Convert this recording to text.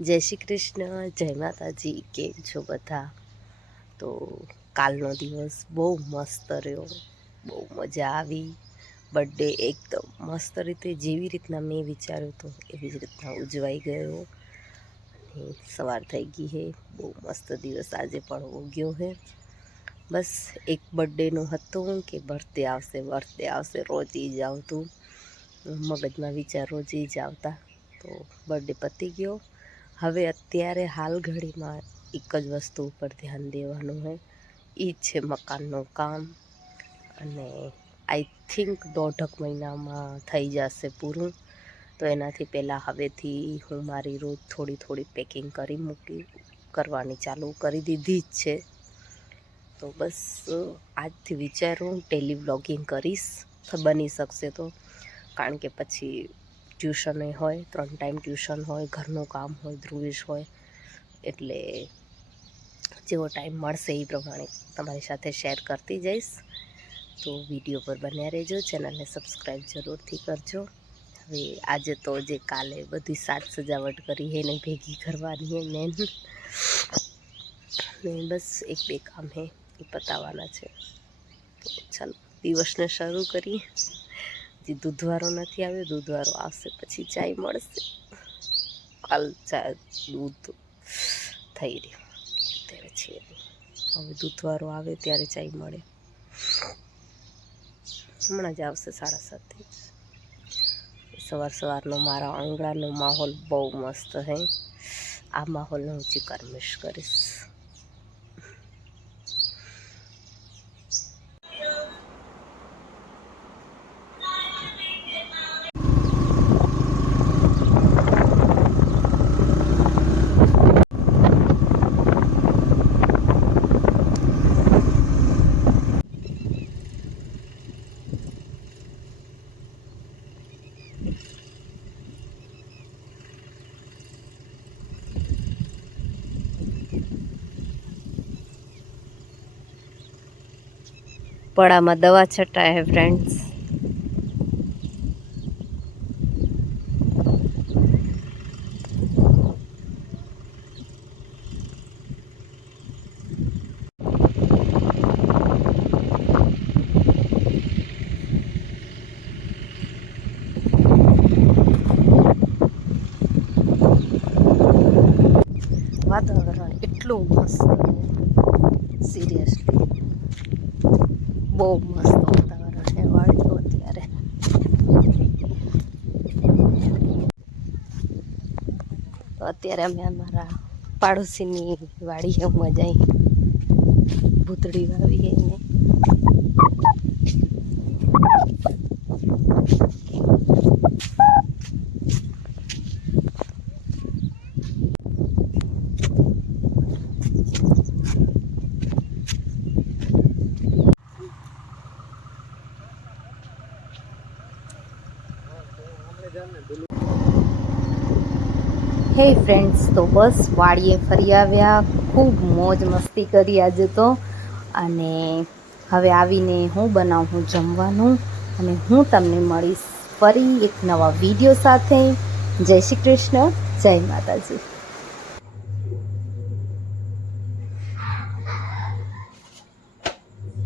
જય શ્રી કૃષ્ણ, જય માતાજી. કેમ છો બધા? તો કાલનો દિવસ બહુ મસ્ત રહ્યો, બહુ મજા આવી. બર્થડે એકદમ મસ્ત રીતે જેવી રીતના મેં વિચાર્યું હતું એવી જ રીતના ઉજવાઈ ગયો. અને સવાર થઈ ગઈ હે, બહુ મસ્ત દિવસ આજે પણ ગયો હે. બસ એક બર્થડેનું હતું કે બર્થડે આવશે રોજ જ આવતું મગજમાં વિચાર રોજ જ આવતા. તો બર્થડે પતી ગયો. હવે અત્યારે હાલ ઘડીમાં એક જ વસ્તુ ઉપર ધ્યાન દેવાનું હોય, એ છે મકાનનું કામ. અને આઈ થિંક 1.5 મહિનામાં થઈ જશે પૂરું. તો એનાથી પહેલાં હવેથી હું મારી રોજ થોડી પેકિંગ કરવાની ચાલુ કરી દીધી જ છે. તો બસ આજથી વિચારું ડેલી વ્લોગિંગ કરીશ, બની શકશે તો. કારણ કે પછી ટ્યુશન હોય, 3 ટાઈમ ટ્યુશન હોય, ઘરનું કામ હોય, ધ્રુવેશ હોય, એટલે જેવો ટાઈમ મળશે એ પ્રમાણે તમારી સાથે શેર કરતી જઈશ. તો વિડીયો પર બન્યા રહેજો, ચેનલને સબસ્ક્રાઈબ જરૂરથી કરજો. હવે આજે તો જે કાલે બધી સાજ સજાવટ કરી હે ને ભેગી કરવાની હે મેન, ને બસ 1-2 કામ હે એ પતાવવાના છે. તો ચાલો દિવસને શરૂ કરીએ. જે દૂધવાળો નથી આવ્યો, દૂધવાળો આવશે પછી ચાય મળશે. કાલ ચા દૂધ થઈ રહ્યું ત્યારે છે. હવે દૂધવાળો આવે ત્યારે ચાય મળે. હમણાં જ આવશે 7:30. સવારનો મારા આંગણાનો માહોલ બહુ મસ્ત હે. આ માહોલને હું ચિકારમિશ કરીશ. પડામાં દવા છટાય હે ફ્રેન્ડ્સ. વાતાવરણ એટલું મસ્ત, સિરિયસલી બહુ મસ્ત વાતાવરણ છે વાડીનું અત્યારે. તો અત્યારે અમે અમારા પાડોશીની વાડી મજા આવી, ભૂતળી વાવી ગઈને. હે ફ્રેન્ડ્સ, તો બસ વાડીએ ફરી આવ્યા, ખૂબ મોજ મસ્તી કરી આજે તો. અને હવે આવીને હું બનાવું જમવાનું, અને હું તમને મળીશ ફરી એક નવા વિડીયો સાથે. જય શ્રી કૃષ્ણ, જય માતાજી.